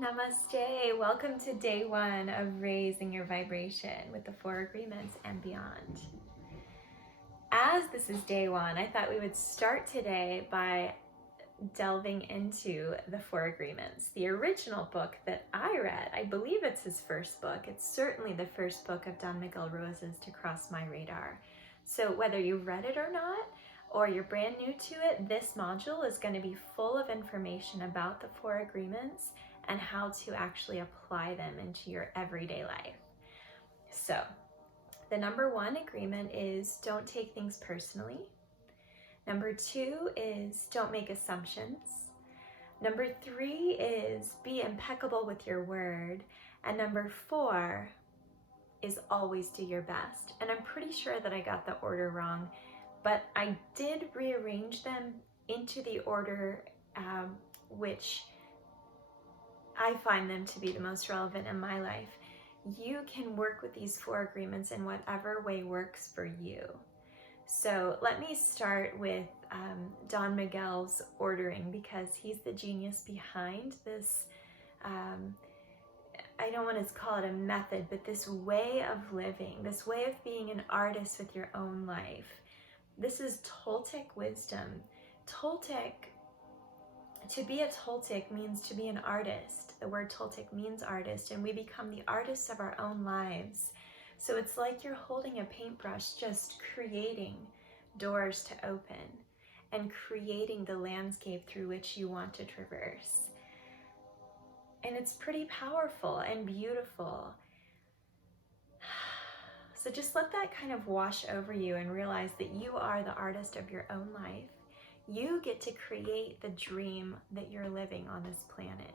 Namaste. Welcome to day one of raising your vibration with the four agreements and beyond. As this is day one, I thought we would start today by delving into the four agreements. The original book that I read, I believe it's his first book. It's certainly the first book of Don Miguel Ruiz's To Cross My Radar. So whether you've read it or not, or you're brand new to it, this module is going to be full of information about the four agreements and how to actually apply them into your everyday life. So, the number one agreement is don't take things personally. Number two is don't make assumptions. Number three is be impeccable with your word. And number four is always do your best. And I'm pretty sure that I got the order wrong, but I did rearrange them into the order which I find them to be the most relevant in my life. You can work with these four agreements in whatever way works for you. So let me start with Don Miguel's ordering, because he's the genius behind this, I don't want to call it a method, but this way of living, this way of being an artist with your own life. This is Toltec wisdom. To be a Toltec means to be an artist. The word Toltec means artist, and we become the artists of our own lives. So it's like you're holding a paintbrush, just creating doors to open and creating the landscape through which you want to traverse. And it's pretty powerful and beautiful. So just let that kind of wash over you and realize that you are the artist of your own life. You get to create the dream that you're living on this planet.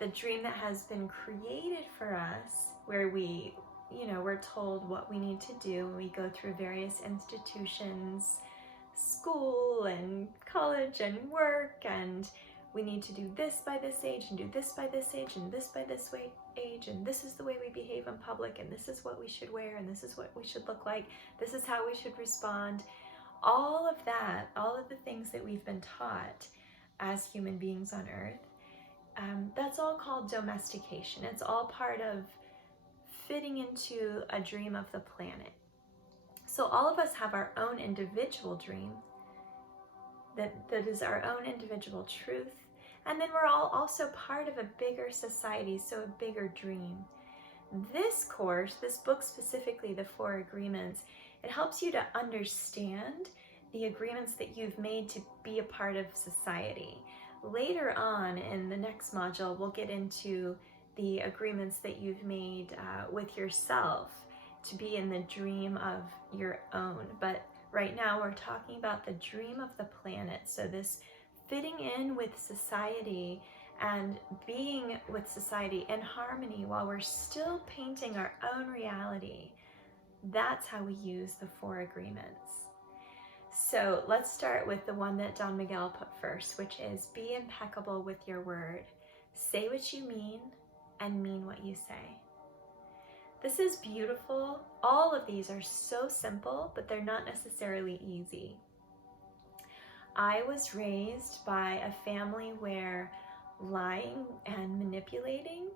The dream that has been created for us, where we're told what we need to do when we go through various institutions, school and college and work, and we need to do this by this age and do this by this age and this by this age, and this is the way we behave in public, and this is what we should wear, and this is what we should look like, this is how we should respond. All of that, all of the things that we've been taught as human beings on earth, that's all called domestication. It's all part of fitting into a dream of the planet. So all of us have our own individual dream that is our own individual truth. And then we're all also part of a bigger society, so a bigger dream. This course, this book specifically, The Four Agreements, it helps you to understand the agreements that you've made to be a part of society. Later on in the next module, we'll get into the agreements that you've made with yourself to be in the dream of your own. But right now we're talking about the dream of the planet. So this fitting in with society and being with society in harmony while we're still painting our own reality. That's how we use the four agreements. So let's start with the one that Don Miguel put first, which is be impeccable with your word. Say what you mean and mean what you say. This is beautiful. All of these are so simple, but they're not necessarily easy. I was raised by a family where lying and manipulating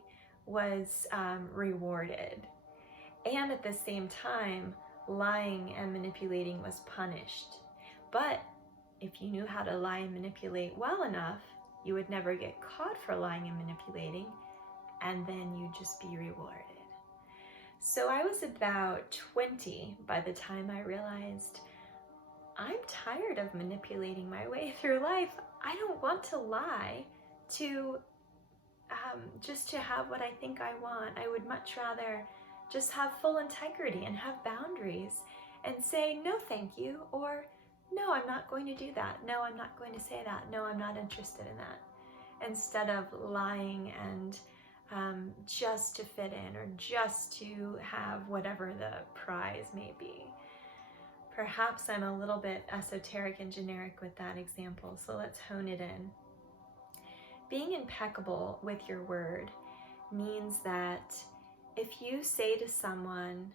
was rewarded. And at the same time, lying and manipulating was punished. But if you knew how to lie and manipulate well enough, you would never get caught for lying and manipulating, and then you'd just be rewarded. So I was about 20 by the time I realized I'm tired of manipulating my way through life. I don't want to lie to just to have what I think I want. I would much rather just have full integrity and have boundaries and say no thank you, or no, I'm not going to do that. No, I'm not going to say that. No, I'm not interested in that. Instead of lying and just to fit in or just to have whatever the prize may be. Perhaps I'm a little bit esoteric and generic with that example, so let's hone it in. Being impeccable with your word means that if you say to someone,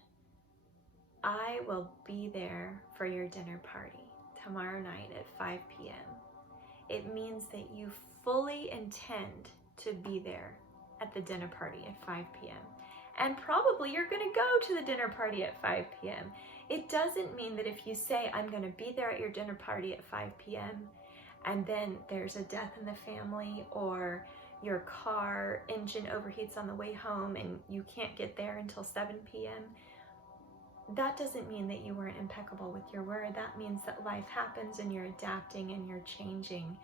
I will be there for your dinner party tomorrow night at 5 p.m., it means that you fully intend to to be there at the dinner party at 5 p.m. And probably you're going to go to the dinner party at 5 p.m. It doesn't mean that if you say, I'm going to be there at your dinner party at 5 p.m., and then there's a death in the family, or your car engine overheats on the way home and you can't get there until 7 p.m., that doesn't mean that you weren't impeccable with your word. That means that life happens and you're adapting and you're changing.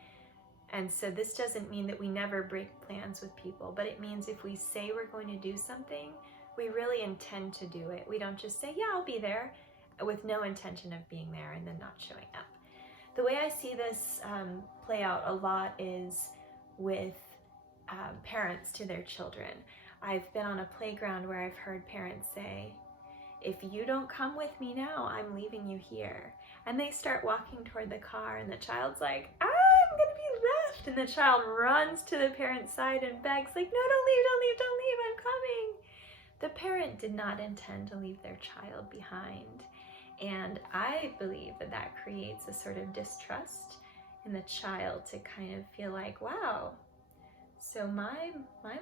And so this doesn't mean that we never break plans with people, but it means if we say we're going to do something, we really intend to do it. We don't just say, yeah, I'll be there, with no intention of being there and then not showing up. The way I see this play out a lot is with parents to their children. I've been on a playground where I've heard parents say, if you don't come with me now, I'm leaving you here. And they start walking toward the car and the child's like, I'm gonna be left. And the child runs to the parent's side and begs like, no, don't leave, don't leave, don't leave, I'm coming. The parent did not intend to leave their child behind. And I believe that that creates a sort of distrust in the child to kind of feel like, wow, so my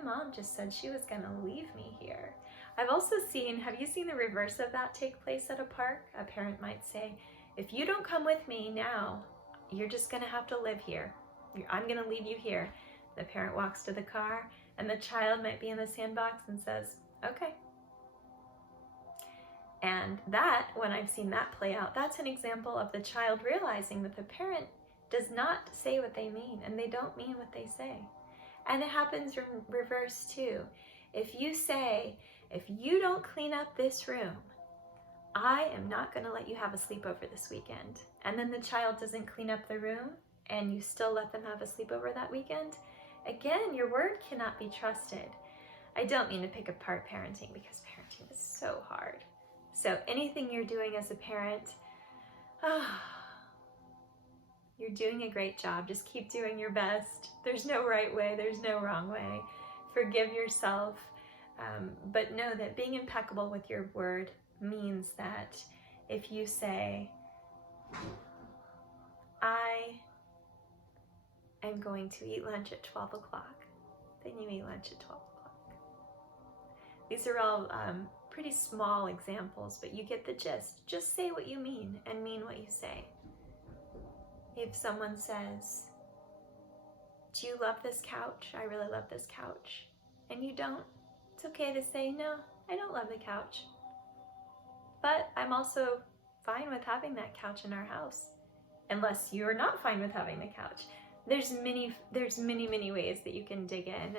mom just said she was gonna leave me here. I've also seen, have you seen the reverse of that take place at a park? A parent might say, if you don't come with me now, you're just gonna have to live here. I'm gonna leave you here. The parent walks to the car and the child might be in the sandbox and says, okay. And that, when I've seen that play out, that's an example of the child realizing that the parent does not say what they mean and they don't mean what they say. And it happens in reverse too. If you say, if you don't clean up this room, I am not going to let you have a sleepover this weekend. And then the child doesn't clean up the room and you still let them have a sleepover that weekend, again, your word cannot be trusted. I don't mean to pick apart parenting because parenting is so hard. So anything you're doing as a parent, you're doing a great job. Just keep doing your best. There's no right way. There's no wrong way. Forgive yourself. But know that being impeccable with your word means that if you say, I am going to eat lunch at 12 o'clock, then you eat lunch at 12 o'clock. These are all pretty small examples, but you get the gist. Just say what you mean and mean what you say. If someone says, do you love this couch? I really love this couch. And you don't, it's okay to say, no, I don't love the couch. But I'm also fine with having that couch in our house, unless you're not fine with having the couch. There's many ways that you can dig in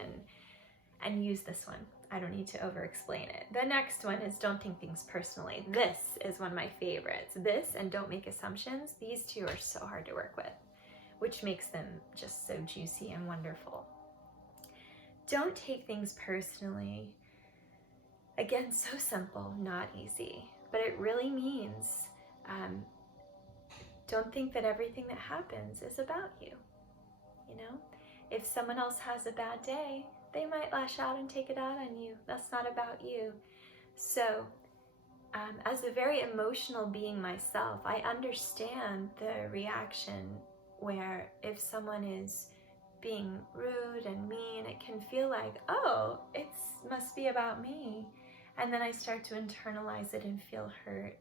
and use this one. I don't need to over-explain it. The next one is don't think things personally. This is one of my favorites. This and don't make assumptions. These two are so hard to work with, which makes them just so juicy and wonderful. Don't take things personally. Again, so simple, not easy, but it really means don't think that everything that happens is about you. You know, if someone else has a bad day, they might lash out and take it out on you. That's not about you. So, as a very emotional being myself, I understand the reaction where if someone is being rude and mean, it can feel like, oh, it must be about me. And then I start to internalize it and feel hurt.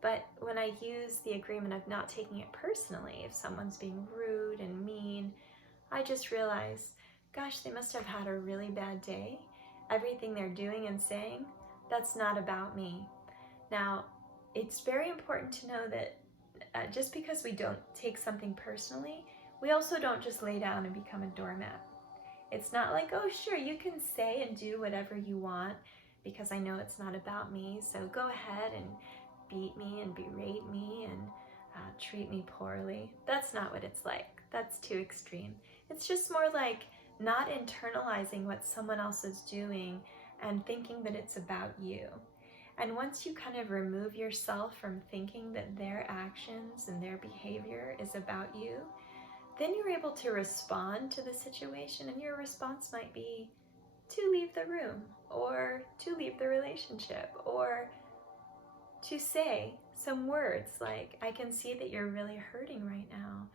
But when I use the agreement of not taking it personally, if someone's being rude and mean, I just realize, gosh, they must have had a really bad day. Everything they're doing and saying, that's not about me. Now, it's very important to know that just because we don't take something personally, we also don't just lay down and become a doormat. It's not like, oh, sure, you can say and do whatever you want because I know it's not about me, so go ahead and beat me and berate me and treat me poorly. That's not what it's like. That's too extreme. It's just more like not internalizing what someone else is doing and thinking that it's about you. And once you kind of remove yourself from thinking that their actions and their behavior is about you, then you're able to respond to the situation, and your response might be to leave the room or to leave the relationship or to say some words like, I can see that you're really hurting right now.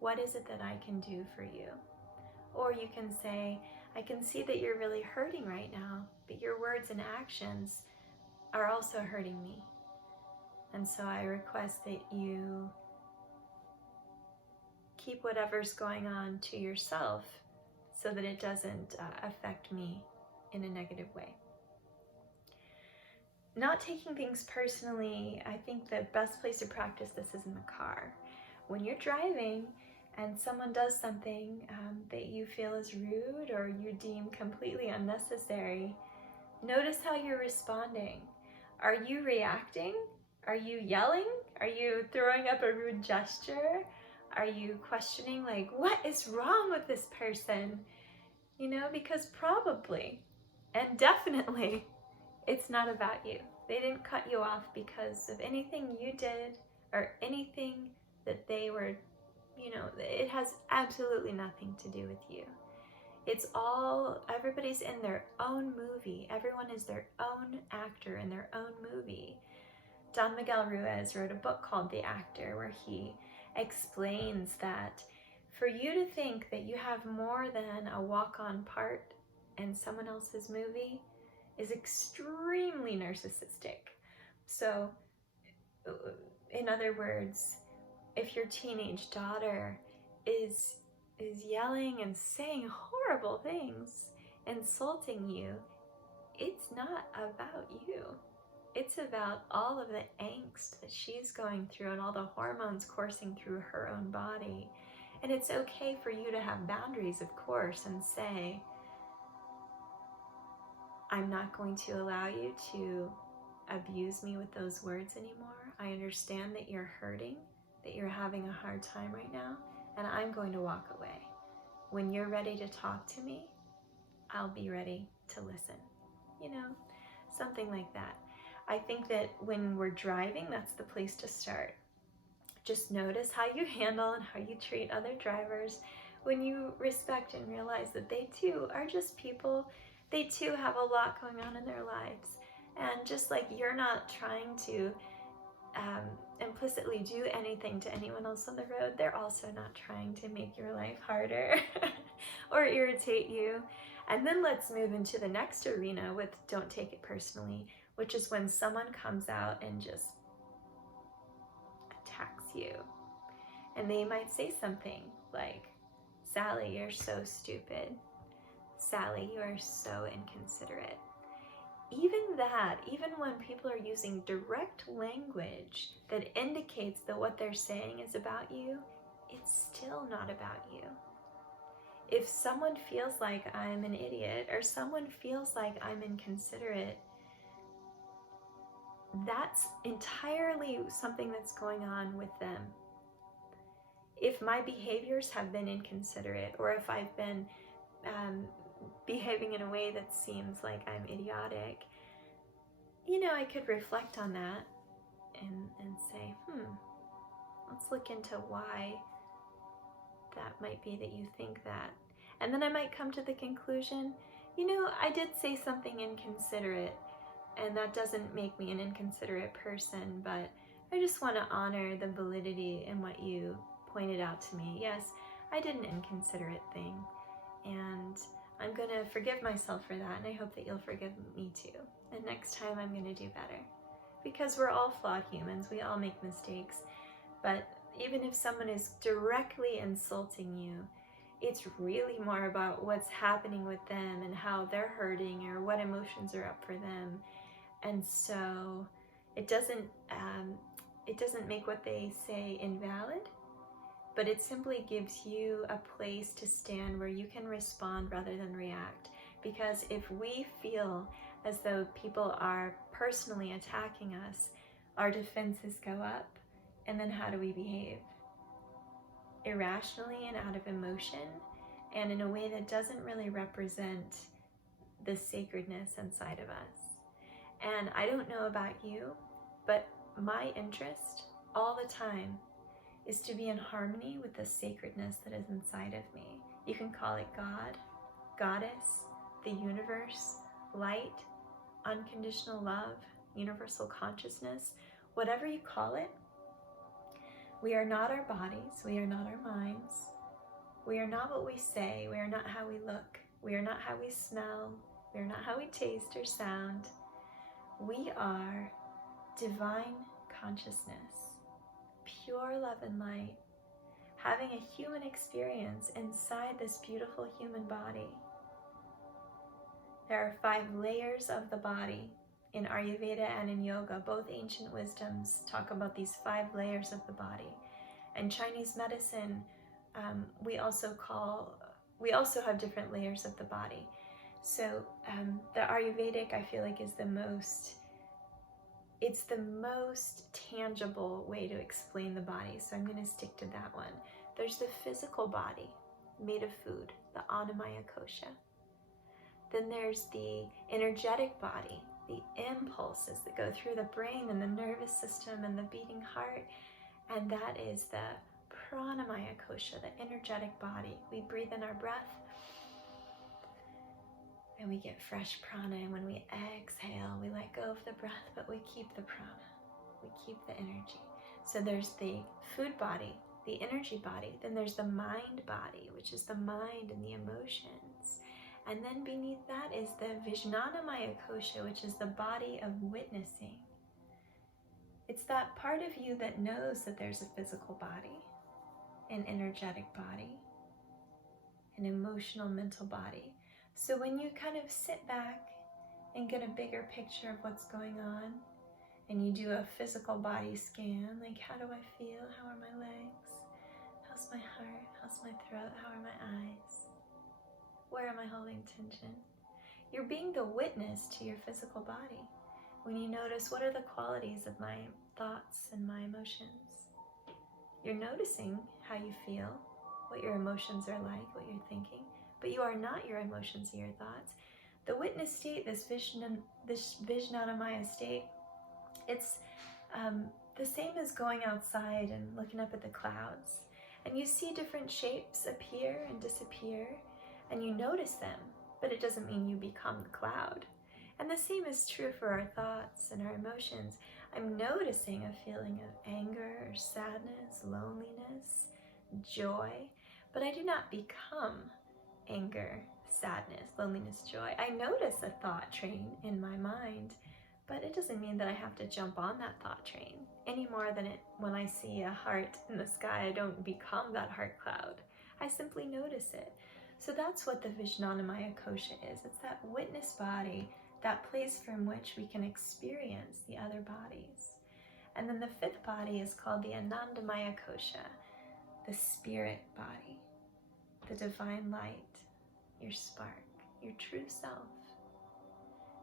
What is it that I can do for you? Or you can say, I can see that you're really hurting right now, but your words and actions are also hurting me. And so I request that you keep whatever's going on to yourself so that it doesn't affect me in a negative way. Not taking things personally, I think the best place to practice this is in the car. When you're driving and someone does something that you feel is rude or you deem completely unnecessary, notice how you're responding. Are you reacting? Are you yelling? Are you throwing up a rude gesture? Are you questioning, like, what is wrong with this person? You know, because probably and definitely it's not about you. They didn't cut you off because of anything you did or anything that they were, you know, it has absolutely nothing to do with you. It's all, everybody's in their own movie. Everyone is their own actor in their own movie. Don Miguel Ruiz wrote a book called The Actor, where he explains that for you to think that you have more than a walk-on part in someone else's movie is extremely narcissistic. So, in other words, if your teenage daughter is yelling and saying horrible things, insulting you, it's not about you. It's about all of the angst that she's going through and all the hormones coursing through her own body. And it's okay for you to have boundaries, of course, and say, I'm not going to allow you to abuse me with those words anymore. I understand that you're hurting, that you're having a hard time right now, and I'm going to walk away. When you're ready to talk to me, I'll be ready to listen. You know, something like that. I think that when we're driving, that's the place to start. Just notice how you handle and how you treat other drivers when you respect and realize that they too are just people. They too have a lot going on in their lives. And just like you're not trying to implicitly do anything to anyone else on the road, they're also not trying to make your life harder or irritate you. And then let's move into the next arena with don't take it personally, which is when someone comes out and just attacks you. And they might say something like, Sally, you're so stupid. Sally, you are so inconsiderate. Even that, even when people are using direct language that indicates that what they're saying is about you, it's still not about you. If someone feels like I'm an idiot or someone feels like I'm inconsiderate, that's entirely something that's going on with them. If my behaviors have been inconsiderate, or if I've been behaving in a way that seems like I'm idiotic, you know, I could reflect on that and say, let's look into why that might be that you think that. And then I might come to the conclusion, you know, I did say something inconsiderate, and that doesn't make me an inconsiderate person, but I just want to honor the validity in what you pointed out to me. Yes, I did an inconsiderate thing, and I'm going to forgive myself for that, and I hope that you'll forgive me too. And next time I'm going to do better. Because we're all flawed humans, we all make mistakes. But even if someone is directly insulting you, it's really more about what's happening with them and how they're hurting or what emotions are up for them. And so it doesn't make what they say invalid, but it simply gives you a place to stand where you can respond rather than react. Because if we feel as though people are personally attacking us, our defenses go up, and then how do we behave? Irrationally and out of emotion, and in a way that doesn't really represent the sacredness inside of us. And I don't know about you, but my interest all the time is to be in harmony with the sacredness that is inside of me. You can call it God, Goddess, the universe, light, unconditional love, universal consciousness, whatever you call it. We are not our bodies, we are not our minds, we are not what we say, we are not how we look, We are not how we smell. We are not how we taste or sound. We are divine consciousness, pure love and light, having a human experience inside this beautiful human body. There are 5 layers of the body. In Ayurveda and in yoga, both ancient wisdoms talk about these 5 layers of the body. And Chinese medicine, we also have different layers of the body. So the Ayurvedic, I feel like, is the most tangible way to explain the body. So I'm going to stick to that one. There's the physical body made of food, the Annamaya Kosha. Then there's the energetic body, the impulses that go through the brain and the nervous system and the beating heart. And that is the Pranamaya Kosha, the energetic body. We breathe in our breath and we get fresh prana. And when we exhale, we let go of the breath, but we keep the prana. We keep the energy. So there's the food body, the energy body. Then there's the mind body, which is the mind and the emotions. And then beneath that is the Vijnanamaya Kosha, which is the body of witnessing. It's that part of you that knows that there's a physical body, an energetic body, an emotional, mental body. So when you kind of sit back and get a bigger picture of what's going on, and you do a physical body scan, like how do I feel? How are my legs? How's my heart? How's my throat? How are my eyes? Where am I holding tension? You're being the witness to your physical body. When you notice, what are the qualities of my thoughts and my emotions? You're noticing how you feel, what your emotions are like, what you're thinking, but you are not your emotions or your thoughts. The witness state, this Vijnanamaya state, it's the same as going outside and looking up at the clouds. And you see different shapes appear and disappear, and you notice them, but it doesn't mean you become the cloud. And the same is true for our thoughts and our emotions. I'm noticing a feeling of anger or sadness, loneliness, joy, but I do not become anger, sadness, loneliness, joy. I notice a thought train in my mind, but it doesn't mean that I have to jump on that thought train any more than when I see a heart in the sky, I don't become that heart cloud. I simply notice it. So that's what the Vijnanamaya Kosha is. It's that witness body, that place from which we can experience the other bodies. And then the 5th body is called the Anandamaya Kosha, the spirit body, the divine light, your spark, your true self.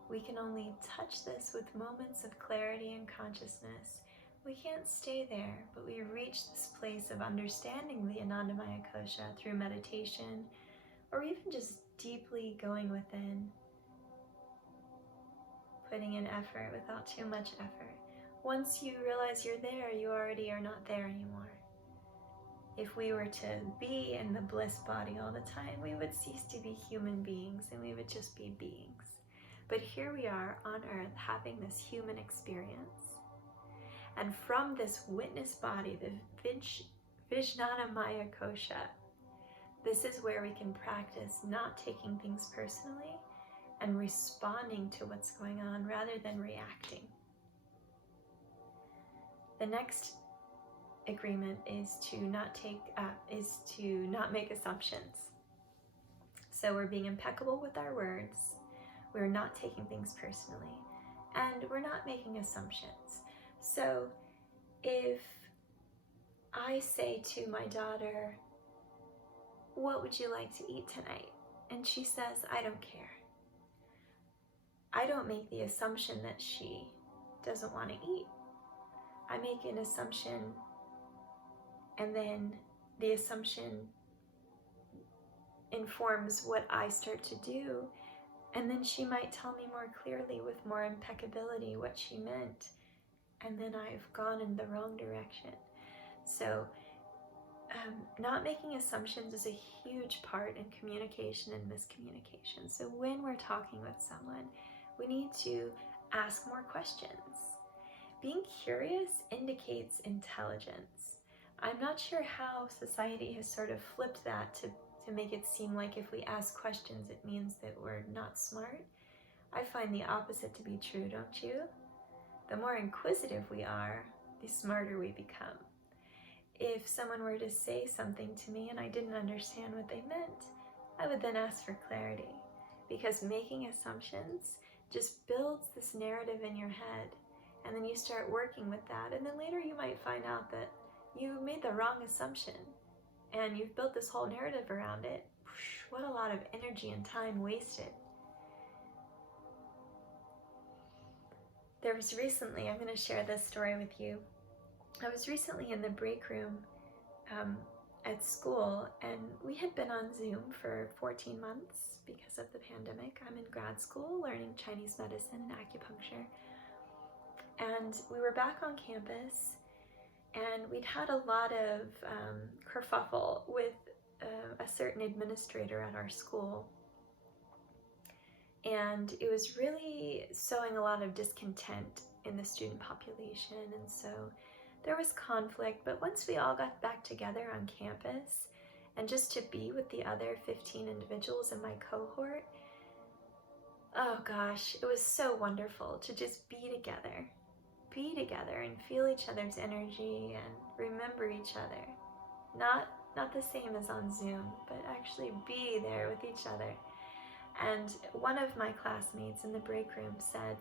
We can only touch this with moments of clarity and consciousness. We can't stay there, but we reach this place of understanding the Anandamaya Kosha through meditation, or even just deeply going within, putting in effort without too much effort. Once you realize you're there, you already are not there anymore. If we were to be in the bliss body all the time, we would cease to be human beings and we would just be beings. But here we are on earth having this human experience. And from this witness body, the Vijnanamaya Kosha, this is where we can practice not taking things personally and responding to what's going on rather than reacting. The next agreement is to not make assumptions. So we're being impeccable with our words, we're not taking things personally, and we're not making assumptions. So if I say to my daughter, what would you like to eat tonight? And she says, I don't care. I don't make the assumption that she doesn't want to eat. I make an assumption, and then the assumption informs what I start to do, and then she might tell me more clearly with more impeccability what she meant, and then I've gone in the wrong direction. So not making assumptions is a huge part in communication and miscommunication. So when we're talking with someone, we need to ask more questions. Being curious indicates intelligence. I'm not sure how society has sort of flipped that to make it seem like if we ask questions, it means that we're not smart. I find the opposite to be true, don't you? The more inquisitive we are, the smarter we become. If someone were to say something to me and I didn't understand what they meant, I would then ask for clarity, because making assumptions just builds this narrative in your head, and then you start working with that, and then later you might find out that you made the wrong assumption and you've built this whole narrative around it. What a lot of energy and time wasted. There was recently, I'm going to share this story with you. I was recently in the break room at school, and we had been on Zoom for 14 months because of the pandemic. I'm in grad school learning Chinese medicine and acupuncture. And we were back on campus, and we'd had a lot of kerfuffle with a certain administrator at our school. And it was really sowing a lot of discontent in the student population, and so there was conflict. But once we all got back together on campus, and just to be with the other 15 individuals in my cohort, oh gosh, it was so wonderful to just be together and feel each other's energy and remember each other. Not the same as on Zoom, but actually be there with each other. And one of my classmates in the break room said,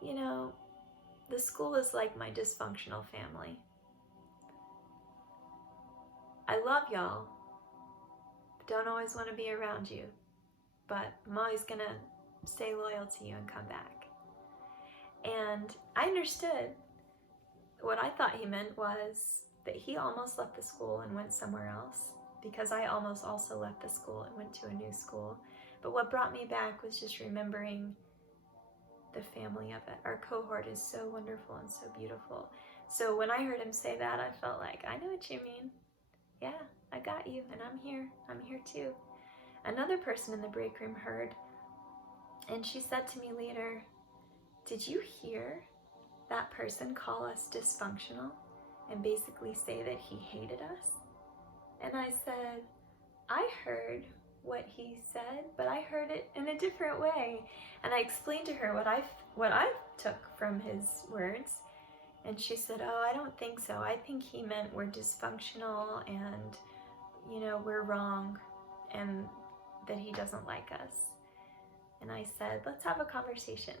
you know, the school is like my dysfunctional family. I love y'all, don't always want to be around you, but I'm always gonna stay loyal to you and come back. And I understood. What I thought he meant was that he almost left the school and went somewhere else, because I almost also left the school and went to a new school. But what brought me back was just remembering the family of it. Our cohort is so wonderful and so beautiful. So when I heard him say that, I felt like, I know what you mean. Yeah, I got you, and I'm here too. Another person in the break room heard, and she said to me later, did you hear that person call us dysfunctional and basically say that he hated us? And I said, I heard what he said, but I heard it in a different way. And I explained to her what I took from his words. And she said, oh, I don't think so. I think he meant we're dysfunctional and, you know, we're wrong and that he doesn't like us. And I said, let's have a conversation.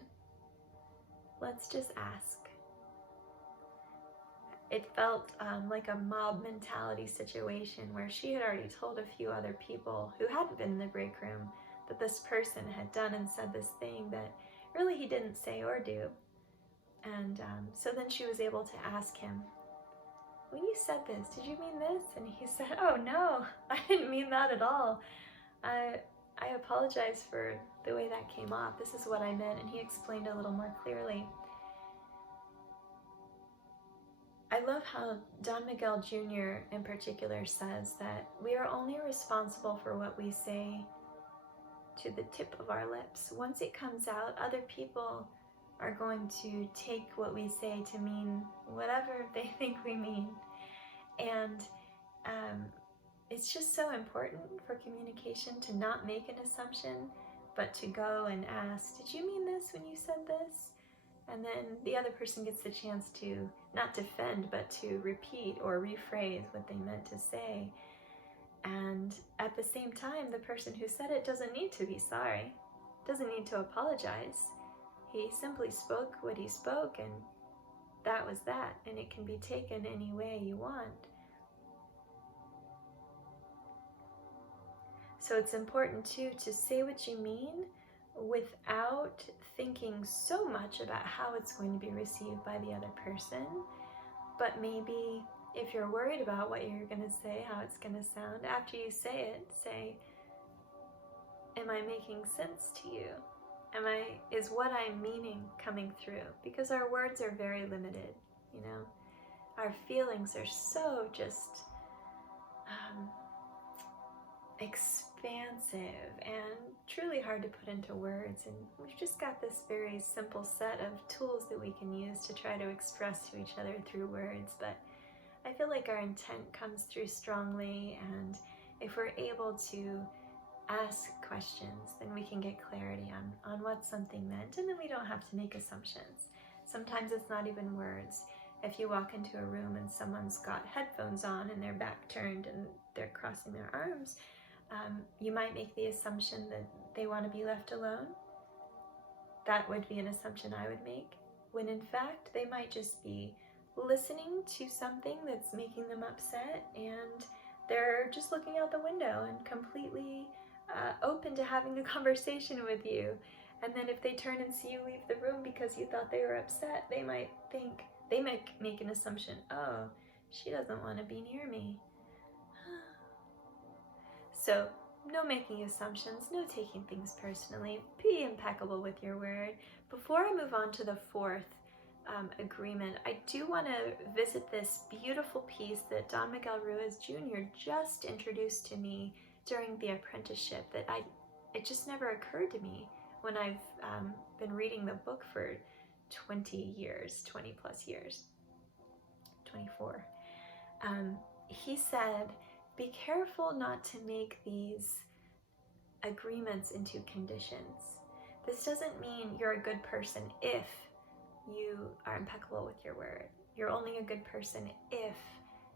Let's just ask. It felt like a mob mentality situation where she had already told a few other people who hadn't been in the break room that this person had done and said this thing that really he didn't say or do. And so then she was able to ask him, when you said this, did you mean this? And he said, oh no, I didn't mean that at all. I apologize for the way that came off. This is what I meant. And he explained a little more clearly. I love how Don Miguel Jr. in particular says that we are only responsible for what we say to the tip of our lips. Once it comes out, other people are going to take what we say to mean whatever they think we mean. And it's just so important for communication to not make an assumption, but to go and ask, did you mean this when you said this? And then the other person gets the chance to not defend, but to repeat or rephrase what they meant to say. And at the same time, the person who said it doesn't need to be sorry, doesn't need to apologize. He simply spoke what he spoke, and that was that. And it can be taken any way you want. So it's important too to say what you mean without thinking so much about how it's going to be received by the other person. But maybe if you're worried about what you're going to say, how it's going to sound, after you say it, say, am I making sense to you? Is what I'm meaning coming through? Because our words are very limited, you know. Our feelings are so just expansive and truly hard to put into words, and we've just got this very simple set of tools that we can use to try to express to each other through words. But I feel like our intent comes through strongly, and if we're able to ask questions, then we can get clarity on what something meant, and then we don't have to make assumptions. Sometimes it's not even words. If you walk into a room and someone's got headphones on and their back turned and they're crossing their arms, you might make the assumption that they want to be left alone. That would be an assumption I would make, when in fact they might just be listening to something that's making them upset, and they're just looking out the window and completely open to having a conversation with you. And then if they turn and see you leave the room because you thought they were upset, they might make an assumption, oh, she doesn't want to be near me. So no making assumptions, no taking things personally. Be impeccable with your word. Before I move on to the fourth agreement, I do want to visit this beautiful piece that Don Miguel Ruiz Jr. just introduced to me during the apprenticeship that it just never occurred to me when I've been reading the book for 20 plus years, 24. He said, be careful not to make these agreements into conditions. This doesn't mean you're a good person if you are impeccable with your word. You're only a good person if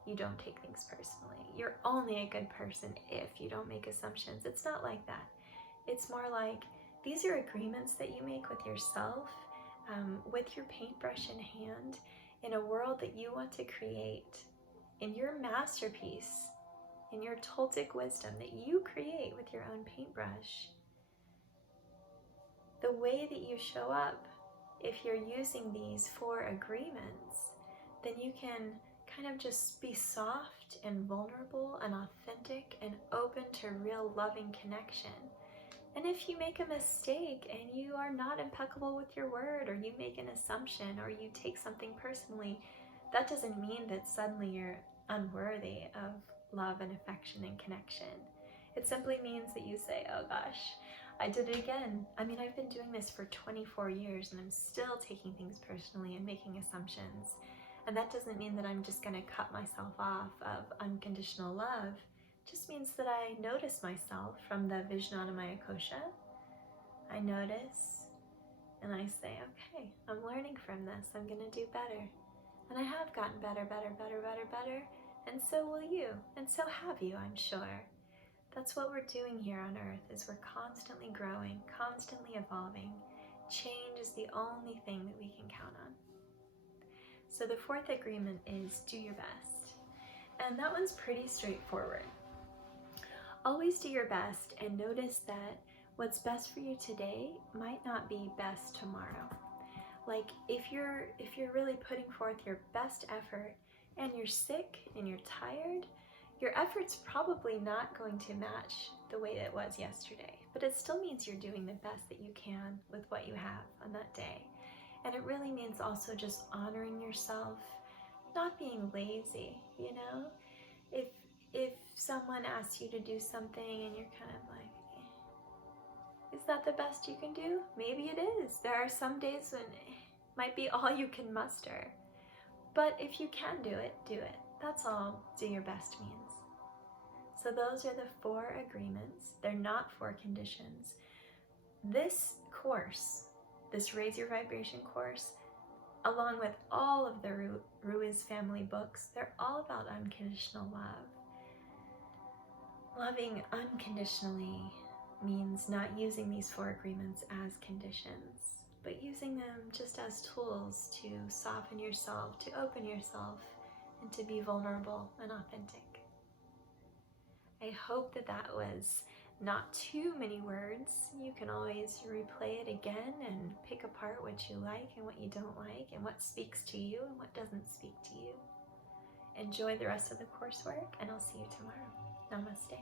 you don't take things personally. You're only a good person if you don't make assumptions. It's not like that. It's more like these are agreements that you make with yourself, with your paintbrush in hand, in a world that you want to create, in your masterpiece, in your Toltec wisdom that you create with your own paintbrush. The way that you show up, if you're using these 4 agreements, then you can kind of just be soft and vulnerable and authentic and open to real loving connection. And if you make a mistake and you are not impeccable with your word, or you make an assumption, or you take something personally, that doesn't mean that suddenly you're unworthy of love and affection and connection. It simply means that you say, oh gosh, I did it again. I mean, I've been doing this for 24 years and I'm still taking things personally and making assumptions. And that doesn't mean that I'm just going to cut myself off of unconditional love. It just means that I notice myself from the Vijnanamaya Kosha. I notice and I say, okay, I'm learning from this. I'm going to do better. And I have gotten better. And so will you. And so have you, I'm sure. That's what we're doing here on earth, is we're constantly growing, constantly evolving. Change is the only thing that we can count on. So the 4th agreement is do your best. And that one's pretty straightforward. Always do your best, and notice that what's best for you today might not be best tomorrow. Like if you're really putting forth your best effort and you're sick and you're tired, your effort's probably not going to match the way it was yesterday, but it still means you're doing the best that you can with what you have on that day. And it really means also just honoring yourself, not being lazy, you know? If someone asks you to do something and you're kind of like, is that the best you can do? Maybe it is. There are some days when it might be all you can muster. But if you can do it, do it. That's all do your best means. So those are the 4 agreements. They're not 4 conditions. This course, this Raise Your Vibration course, along with all of the Ruiz family books, they're all about unconditional love. Loving unconditionally means not using these 4 agreements as conditions, but using them just as tools to soften yourself, to open yourself, and to be vulnerable and authentic. I hope that was not too many words. You can always replay it again and pick apart what you like and what you don't like, and what speaks to you and what doesn't speak to you. Enjoy the rest of the coursework, and I'll see you tomorrow. Namaste.